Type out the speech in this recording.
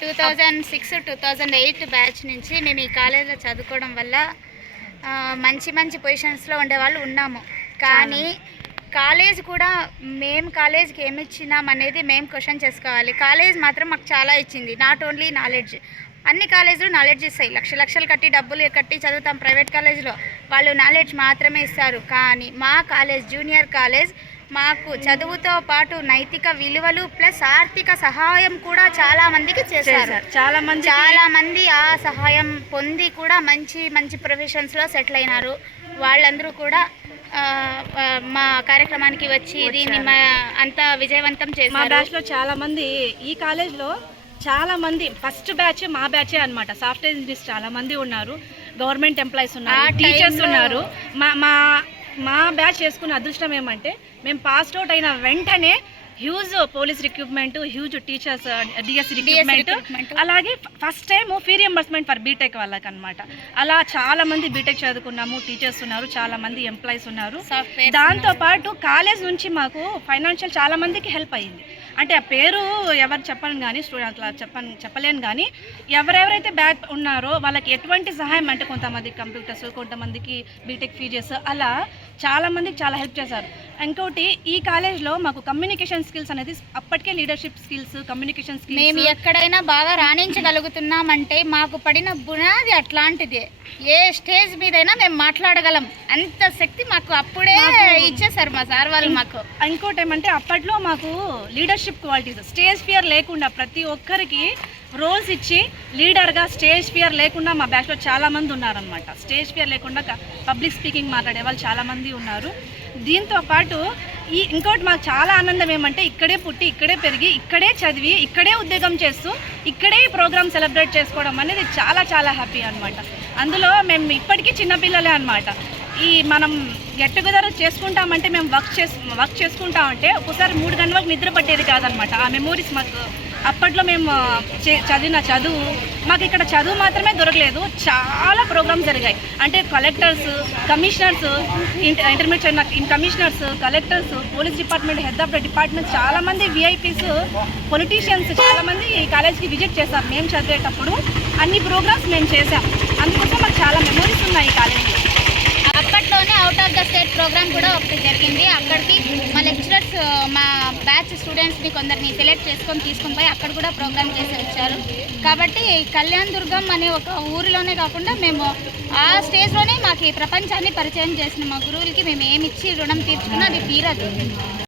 2006-2008 batch నుంచి మేము ఈ కాలేజీలో చదువుకోవడం వల్ల మంచి మంచి పొజిషన్స్లో ఉండేవాళ్ళు ఉన్నాము. కానీ కాలేజ్ కూడా మేము కాలేజ్కి ఏమి ఇచ్చినాం అనేది మేము క్వశ్చన్ చేసుకోవాలి. కాలేజ్ మాత్రం మాకు చాలా ఇచ్చింది. నాట్ ఓన్లీ నాలెడ్జ్, అన్ని కాలేజీలు నాలెడ్జ్ ఇస్తాయి. లక్షలు కట్టి డబ్బులు కట్టి చదువుతాం ప్రైవేట్ కాలేజ్లో, వాళ్ళు నాలెడ్జ్ మాత్రమే ఇస్తారు. కానీ మా కాలేజ్ జూనియర్ కాలేజ్ మాకు చదువుతో పాటు నైతిక విలువలు ప్లస్ ఆర్థిక సహాయం కూడా చాలా మందికి చేశారు. చాలా మంది ఆ సహాయం పొంది కూడా మంచి మంచి ప్రొఫెషన్స్లో సెటిల్ అయినారు. వాళ్ళందరూ కూడా మా కార్యక్రమానికి వచ్చి దీన్ని అంత విజయవంతం చేశారు. మా బ్యాచ్లో చాలా మంది, ఈ కాలేజ్లో చాలా మంది ఫస్ట్ బ్యాచ్ మా బ్యాచే అనమాట. సాఫ్ట్వేర్ ఇంజనీర్స్ చాలా మంది ఉన్నారు, గవర్నమెంట్ ఎంప్లాయీస్ ఉన్నారు, టీచర్స్ ఉన్నారు. మా బ్యాచ్ చేసుకున్న అదృష్టం ఏమంటే మేము పాస్ అవుట్ అయిన వెంటనే huge police recruitment, huge teachers DSC recruitment, అలాగే first time fee reimbursement for BTech వాళ్ళకి అనమాట. అలా చాలా మంది బీటెక్ చదువుకున్నాము, టీచర్స్ ఉన్నారు, చాలా మంది ఎంప్లాయీస్ ఉన్నారు. దాంతోపాటు కాలేజ్ నుంచి మాకు ఫైనాన్షియల్ చాలా మందికి హెల్ప్ అయ్యింది. అంటే ఆ పేరు ఎవరు చెప్పను కానీ, స్టూడెంట్ అట్లా చెప్పలేను కానీ, ఎవరెవరైతే బ్యాక్ ఉన్నారో వాళ్ళకి ఎటువంటి సహాయం అంటే కొంతమందికి కంప్యూటర్స్, కొంతమందికి బీటెక్ ఫీజెస్, అలా చాలామందికి చాలా హెల్ప్ చేశారు. ఇంకోటి ఈ కాలేజ్లో మాకు కమ్యూనికేషన్ స్కిల్స్ అనేది అప్పటికే లీడర్షిప్ స్కిల్స్, కమ్యూనికేషన్ స్కిల్స్, మేము ఎక్కడైనా బాగా రాణించగలుగుతున్నామంటే మాకు పడిన బునాది అట్లాంటిదే. ఏ స్టేజ్ మీదైనా మేము మాట్లాడగలం, అంత శక్తి మాకు అప్పుడే ఇచ్చేసారు మా సార్ వాళ్ళు మాకు. ఇంకోటి ఏమంటే అప్పట్లో మాకు లీడర్షిప్ క్వాలిటీస్, స్టేజ్ ఫియర్ లేకుండా ప్రతి ఒక్కరికి రోల్స్ ఇచ్చి లీడర్గా, స్టేజ్ ఫియర్ లేకుండా మా బ్యాచ్లో చాలామంది ఉన్నారనమాట. స్టేజ్ ఫియర్ లేకుండా పబ్లిక్ స్పీకింగ్ మాట్లాడే వాళ్ళు చాలామంది ఉన్నారు. దీంతో పాటు ఇంకోటి మాకు చాలా ఆనందం ఏమంటే ఇక్కడే పుట్టి, ఇక్కడే పెరిగి, ఇక్కడే చదివి, ఇక్కడే ఉద్యోగం చేస్తూ, ఇక్కడే ఈ ప్రోగ్రామ్ సెలబ్రేట్ చేసుకోవడం అనేది చాలా చాలా హ్యాపీ అనమాట. అందులో మేము ఇప్పటికీ చిన్నపిల్లలే అనమాట. ఈ మనం గెట్ టుగెదర్ చేసుకుంటామంటే, మేము వర్క్ చేసుకుంటామంటే ఒకసారి 3 గంటల వరకు నిద్ర పట్టేది కాదనమాట. ఆ మెమోరీస్ మాకు అప్పట్లో మేము చదివిన చదువు, మాకు ఇక్కడ చదువు మాత్రమే దొరకలేదు, చాలా ప్రోగ్రామ్స్ జరిగాయి. అంటే collectors, commissioners, intermediate commissioners, collectors, police department, head of the department, చాలామంది విఐపీస్, పొలిటీషియన్స్ చాలామంది ఈ కాలేజ్కి విజిట్ చేశారు. మేము చదివేటప్పుడు అన్ని ప్రోగ్రామ్స్ మేము చేసాం. అందుకోసం మాకు చాలా మెమోరీస్ ఉన్నాయి ఈ కాలేజ్లో. అప్పట్లోనే out of the state program కూడా ఒకటి జరిగింది. అక్కడికి మా లెక్చరర్స్ మా బ్యాచ్ స్టూడెంట్స్ని కొందరిని సెలెక్ట్ చేసుకొని తీసుకొని పోయి అక్కడ కూడా ప్రోగ్రామ్ చేసి వచ్చారు. కాబట్టి కళ్యాణ్ దుర్గం అనే ఒక ఊరిలోనే కాకుండా మేము ఆ స్టేజ్లోనే మాకు ఈ ప్రపంచాన్ని పరిచయం చేసిన మా గురువులకి మేము ఏమిచ్చి రుణం తీర్చుకున్నా అది తీరదు.